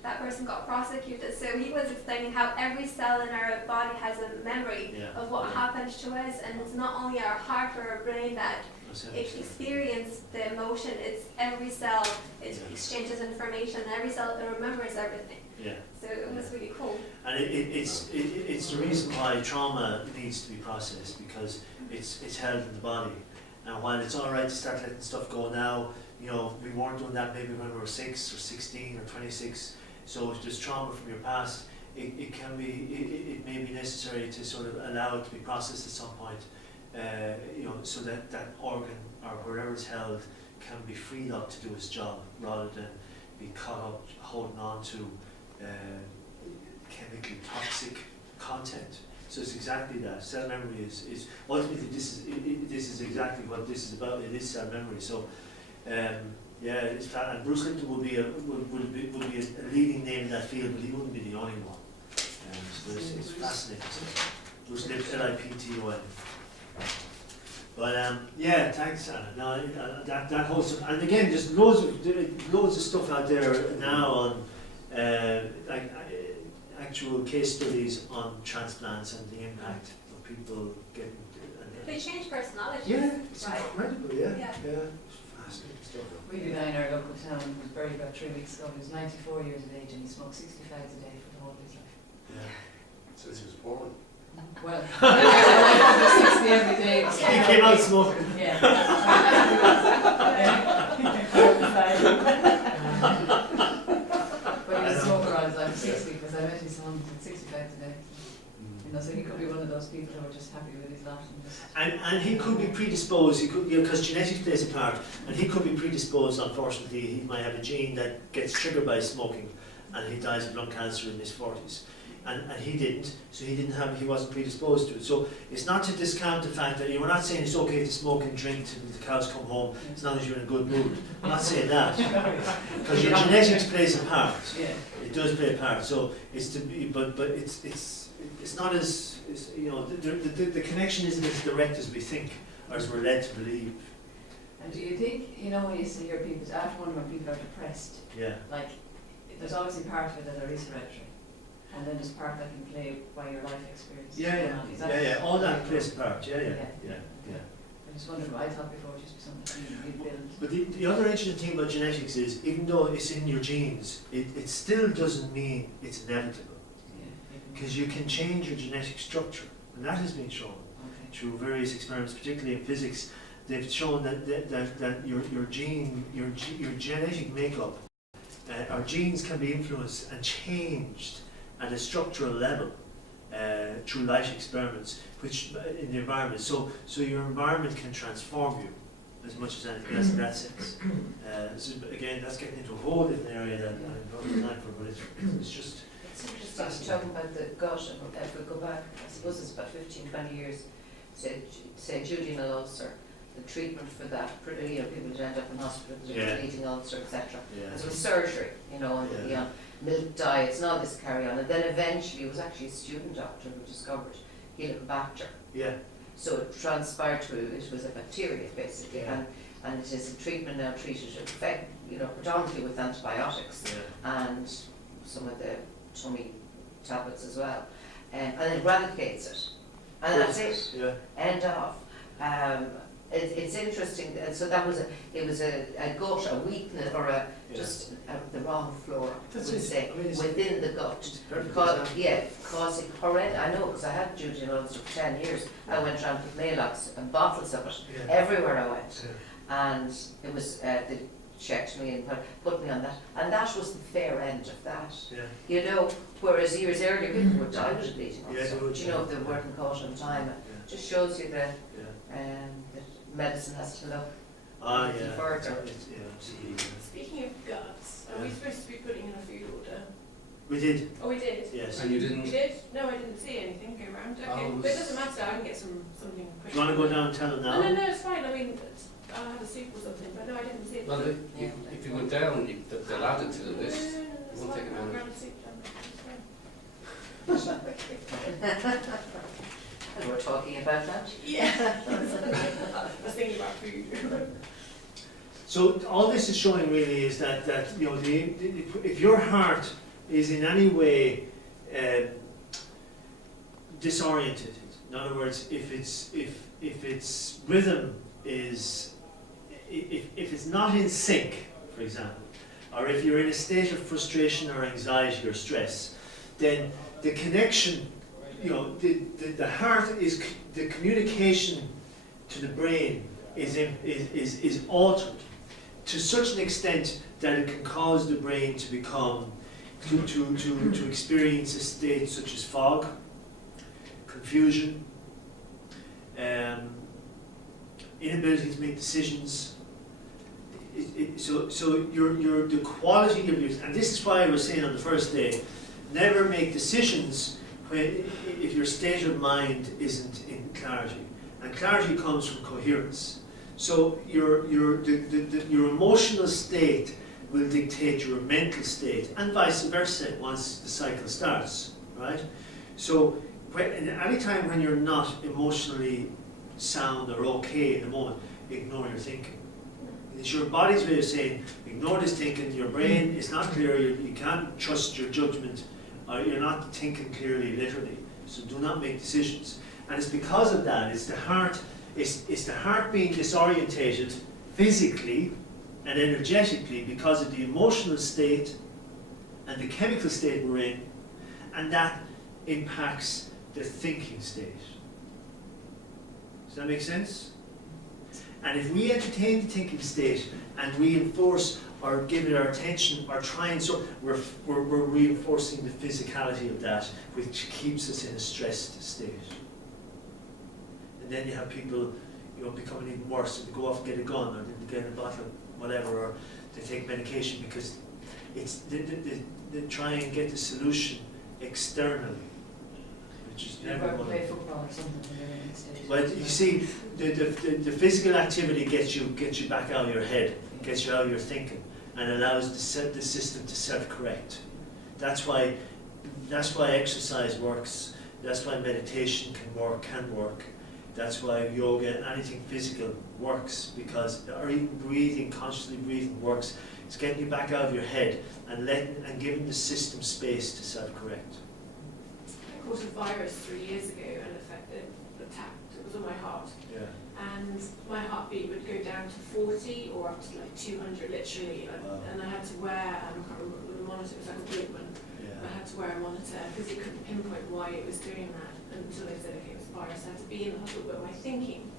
that person got prosecuted. So he was explaining how every cell in our body has a memory of what happened to us, and it's not only our heart or our brain that experience the emotion, it's every cell, it exchanges information, every cell remembers everything. Yeah. So it was really cool. And it's the reason why trauma needs to be processed, because it's held in the body. And while it's all right to start letting stuff go now, you know, we weren't doing that maybe when we were 6 or 16 or 26. So if there's trauma from your past, it may be necessary to sort of allow it to be processed at some point, you know, so that organ or wherever it's held can be freed up to do its job, rather than be caught up holding on to chemically toxic content. So it's exactly that. Cell memory is ultimately this is exactly what this is about. It is cell memory. So yeah, it's that. And Bruce Lipton would be a leading name in that field, but he wouldn't be the only one. So it's fascinating. Bruce Lipton, Lipton. But yeah, thanks, Anna. No, that whole stuff, and again, there's loads of stuff out there now on actual case studies on transplants and the impact of people getting. They change personality. Yeah, it's right? incredible. Yeah, Yeah. It's fascinating stuff. We had a guy in our local town who was buried about 3 weeks ago. He was 94 years of age and he smoked 60 fags a day for the whole of his life. Yeah. Since he was born. Well, 60 every day. He came out smoking. Yeah. You know, so he could be one of those people who are just happy with his lot. And, just And he could be predisposed, he could, because genetics plays a part, and he could be predisposed, unfortunately, he might have a gene that gets triggered by smoking, and he dies of lung cancer in his 40s. And he didn't, so he wasn't predisposed to it. So it's not to discount the fact that we're not saying it's okay to smoke and drink till the cows come home, as long as you're in a good mood. I'm not saying that. Because your genetics plays a part. yeah. It does play a part. So it's to be, but it's not as, you know, the connection isn't as direct as we think, or as we're led to believe. And do you think, you know, when you see your people, after one when people are depressed, Yeah. like, there's obviously part of it that there is hereditary, and then there's part that can play by your life experience. Yeah. All that plays a part. Yeah. I just wondered, I thought before it was just something you build. But the other interesting thing about genetics is, even though it's in your genes, it still doesn't mean it's inevitable. Because you can change your genetic structure, and that has been shown through various experiments, particularly in physics. They've shown that your genetic makeup, our genes can be influenced and changed at a structural level through life experiments, which in the environment. So your environment can transform you as much as anything else in that sense. So again, that's getting into a whole different area that I'm not have time for, but it's just. It's interesting talking about the gut, and if we go back, I suppose it's about 15, 20 years, say duodenal ulcer, the treatment for that, you know, people who end up in hospital with a bleeding ulcer, etc. It was surgery, you know, and the milk diets and all this carry on. And then eventually it was actually a student doctor who discovered Helicobacter. Yeah. So it transpired to it was a bacteria basically, and it is a treatment now treated, you know, predominantly with antibiotics and some of the tummy tablets as well, and it eradicates it, and that's it. Yeah. End of. It's interesting, and so that was a gut, a weakness, or just the wrong flora, That's we it. say, I mean, within the gut. Causing horrendous. I know, because I had duodenal ulcer for 10 years. I went around with Maalox and bottles of it everywhere I went, and it was they checked me and put me on that, and that was the fair end of that. You know, whereas years earlier people would die with a bleeding ulcer. You know, if they weren't caught on time. It just shows you that medicine has to look further. Absolutely. Speaking of guts, are we supposed to be putting in a food order? We did. Oh, we did? Yes. And you didn't? We did? No, I didn't see anything go around. Okay, but it doesn't matter, I can get something quick. Do you want to go down and tell them now? No, it's fine. I mean, I'll have a soup or something, but no, I didn't see it. Well, if you go down, they'll add it to the list. It won't take a I'll minute. grab a soup down there. And we're talking about that. Yeah. I was thinking about food. So all this is showing really is that you know if your heart is in any way disoriented, in other words, if its rhythm is if it's not in sync, for example, or if you're in a state of frustration or anxiety or stress, then the connection, you know, the heart is the communication to the brain is altered to such an extent that it can cause the brain to become to experience a state such as fog, confusion, inability to make decisions. So your the quality of your, and this is why I was saying on the first day, never make decisions if your state of mind isn't in clarity, and clarity comes from coherence. So your emotional state will dictate your mental state, and vice versa once the cycle starts, right? So any time when you're not emotionally sound or okay in the moment, ignore your thinking. It's your body's way of saying, ignore this thinking, your brain is not clear, you can't trust your judgment, you're not thinking clearly, literally, so do not make decisions. And it's because of that, it's the heart being disorientated physically and energetically because of the emotional state and the chemical state we're in, and that impacts the thinking state. Does that make sense? And if we entertain the thinking state and reinforce or give it our attention or try and so, we're reinforcing the physicality of that, which keeps us in a stressed state. And then you have people, you know, becoming even worse. They go off and get a gun, or they get a bottle of whatever, or they take medication because it's they try and get the solution externally, which is You've never got to going play to. football or something when you're in the stage. But you see, the physical activity gets you back out of your head, gets you out of your thinking, and allows the system to self-correct. That's why exercise works. That's why meditation can work. That's why yoga, anything physical works, because, or even breathing, consciously breathing works. It's getting you back out of your head and giving the system space to self-correct. I caught a virus 3 years ago and attacked. It was on my heart. Yeah. And my heartbeat would go down to 40 or up to like 200 literally. Wow. And I had to wear, I can't remember the monitor, it was like a Walkman. Yeah. I had to wear a monitor because it couldn't pinpoint why it was doing that until they said, okay, it was a virus. I had to be in the hospital, but my thinking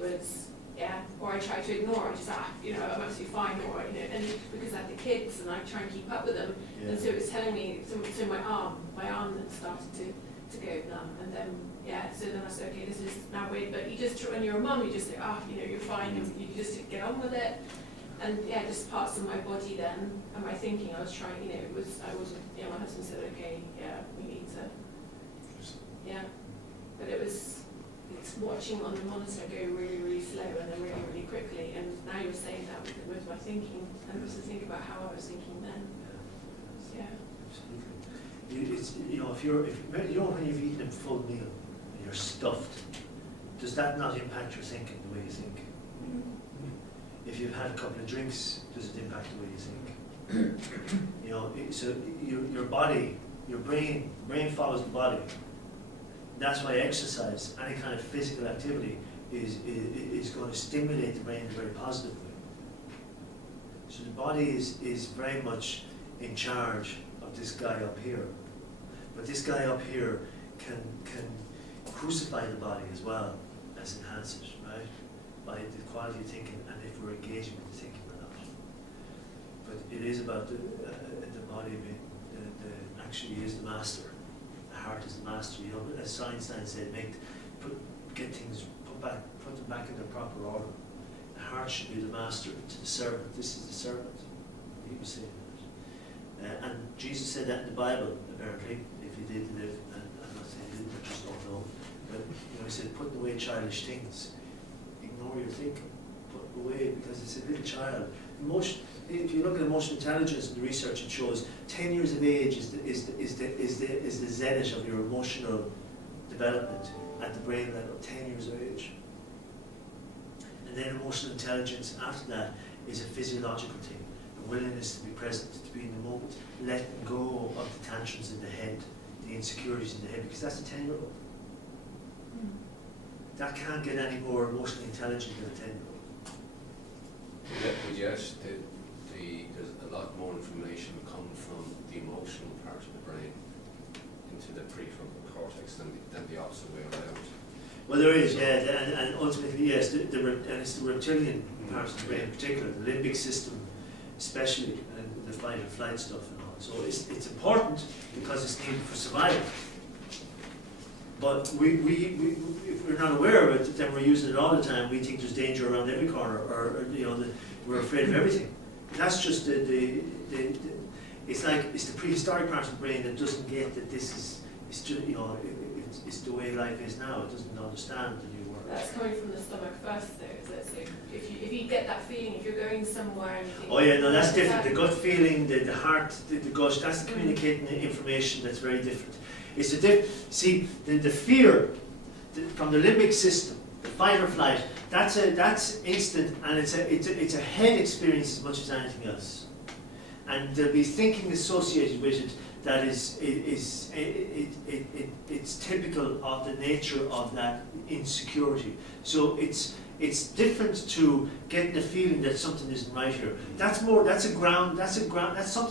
was, yeah, or I tried to ignore it, just, you know, I'm absolutely fine, or, you know, and because I had the kids and I try and keep up with them, Yeah. and so it was telling me, so my arm then started to go numb, and then, yeah, so then I said, okay, this is now weird, but you just, when you're a mum, you just say, you know, you're fine, you just get on with it, and yeah, just parts of my body then, and my thinking, I was trying, you know, I wasn't, you know, my husband said, okay, yeah, we need to, yeah, but it's watching on the monitor go really, really slow and then really, really quickly, and now you're saying that with my thinking, and just to think about how I was thinking then, yeah. Absolutely. It's, you know, you know when you've eaten a full meal and you're stuffed, does that not impact your thinking the way you think? If you've had a couple of drinks, does it impact the way you think? You know, so your body, your brain follows the body. That's why exercise, any kind of physical activity, is going to stimulate the brain in a very positive way. So the body is very much in charge of this guy up here. But this guy up here can crucify the body as well as enhance it, right? By the quality of thinking and if we're engaging with the thinking or not. But it is about the body being, actually is the master. The heart is the master. You know, as Einstein said, put them back in their proper order. The heart should be the master to the servant. This is the servant. He was saying that. And Jesus said that in the Bible, apparently, if he did live, and I'm not saying he didn't, I just don't know. But you know, he said, put away childish things. Ignore your thinking. Put it away, because it's a little child. If you look at emotional intelligence and the research, it shows 10 years of age is the zenith of your emotional development at the brain level, 10 years of age. And then emotional intelligence after that is a physiological thing, a willingness to be present, to be in the moment, letting go of the tantrums in the head, the insecurities in the head, because that's a 10-year-old. That can't get any more emotionally intelligent than a 10-year-old. Yes, there's a lot more information coming from the emotional part of the brain into the prefrontal cortex than the opposite way around. Well, there is, yeah, and ultimately, yes, and it's the reptilian part of the brain in particular, the limbic system especially, and the fight or flight stuff and all. So it's important because it's needed for survival. But if we're not aware of it, then we're using it all the time. We think there's danger around every corner, or you know, we're afraid of everything. That's just it's the prehistoric part of the brain that doesn't get that this is, it's just, you know, it's the way life is now. It doesn't understand the new world. That's coming from the stomach first, though. So if you get that feeling, if you're going somewhere and you think, Oh yeah, no, that's different. The gut feeling, the heart, the gut, that's communicating information that's very different. It's the fear from the limbic system, the fight or flight. That's instant, and it's a head experience as much as anything else. and there'll be thinking associated with it that it's typical of the nature of that insecurity. So it's different to getting the feeling that something isn't right here. That's something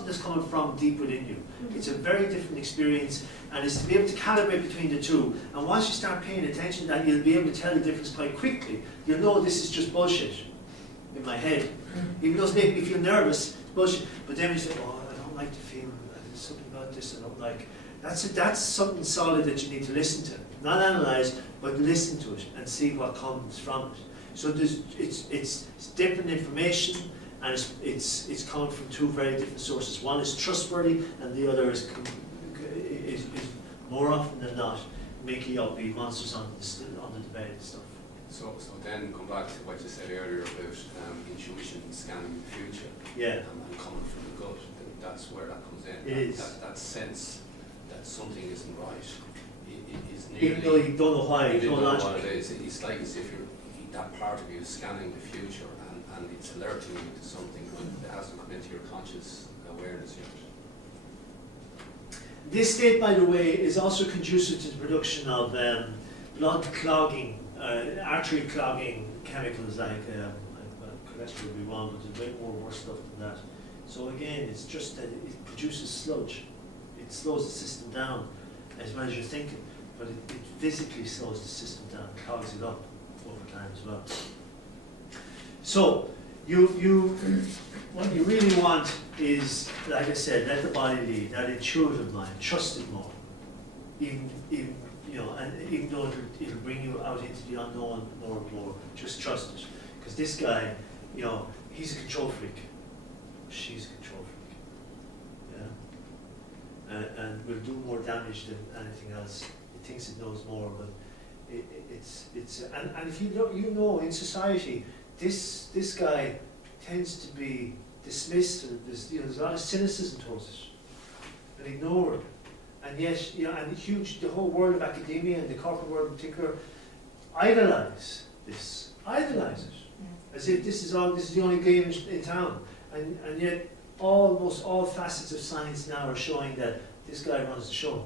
that's coming from deep within you. It's a very different experience, and it's to be able to calibrate between the two. And once you start paying attention to that, you'll be able to tell the difference quite quickly. You'll know this is just bullshit in my head. Even though it's making me feel nervous, it's bullshit. But then you say, oh, I don't like the feeling, there's something about this I don't like. That's something solid that you need to listen to. Not analyse, but listen to it and see what comes from it. So it's different information, and it's coming from two very different sources. One is trustworthy, and the other is more often than not making up the monsters on the bed and stuff. So then come back to what you said earlier about intuition scanning the future. Yeah. And coming from the gut. That's where that comes in. It is. That sense that something isn't right is nearly. Even though you don't know why, You don't know logic. what it is. It's like as if that part of you is scanning the future and it's alerting you to something, but it hasn't come into your conscious awareness yet. This state, by the way, is also conducive to the production of blood clogging, artery clogging chemicals like cholesterol would be one, but there's way more worse stuff than that. So again, it's just that it produces sludge. It slows the system down as well as you're thinking, but it physically slows the system down, clogs it up over time as well. So what you really want is, like I said, let the body lead, that intuitive mind, trust it more. Even though it'll bring you out into the unknown more and more, just trust it. Because this guy, he's a control freak. She's a control freak. Yeah. And will do more damage than anything else. It thinks it knows more, but it's and if you know in society, this guy tends to be dismissed, and there's a lot of cynicism towards it, and ignored, and yet the whole world of academia and the corporate world in particular idolize it, as if this is the only game in town, and yet almost all facets of science now are showing that this guy runs the show,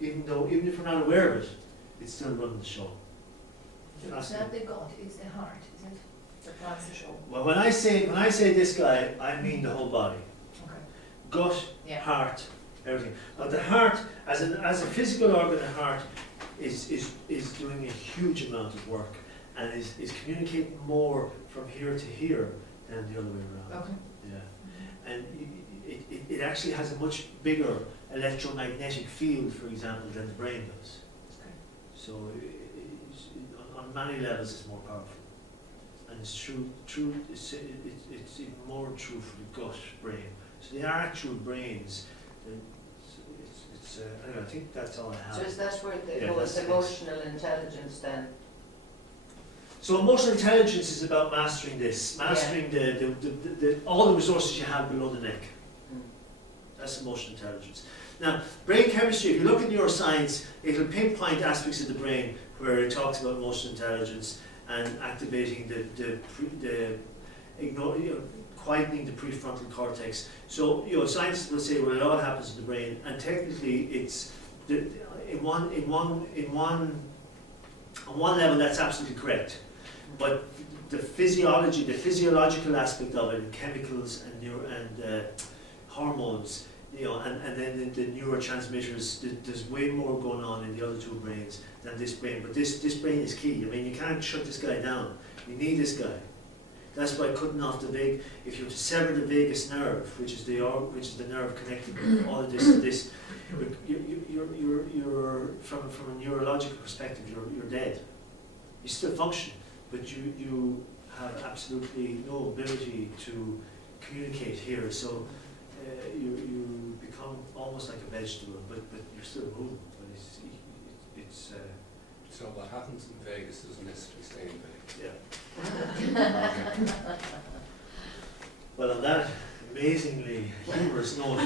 even if we're not aware of it, it's still running the show. It's not the gut, it's the heart, is it? That runs the show. Well, when I say this guy, I mean the whole body. Okay. Gut, Yeah. heart, everything. Now the heart, as a physical organ, the heart is doing a huge amount of work and is communicating more from here to here than the other way around. Okay. Yeah. And it actually has a much bigger electromagnetic field, for example, than the brain does. Okay. So on many levels it's more powerful. And it's true. It's even more true for the gut brain. So the actual brains. Anyway, I think that's all I have. So is that where Yeah, goes that's emotional intelligence then? So emotional intelligence is about mastering this, mastering the all the resources you have below the neck. That's emotional intelligence. Now, brain chemistry. If you look at neuroscience, it'll pinpoint aspects of the brain where it talks about emotional intelligence and activating quietening the prefrontal cortex. So scientists will say, well, it all happens in the brain, and technically, it's on one level that's absolutely correct, but the physiological aspect of it, and chemicals and hormones, and then the neurotransmitters. There's way more going on in the other two brains than this brain. But this brain is key. I mean, you can't shut this guy down. You need this guy. That's why cutting off if you were to sever the vagus nerve, which is the nerve connecting all of this to this, you're from a neurological perspective, you're dead. You still function, but you have absolutely no ability to communicate here. So you become almost like a vegetable, but you're still moving. But it's So what happens in Vegas doesn't necessarily stay in Vegas. yeah. Well, on that amazingly humorous note,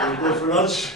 we'll go for lunch.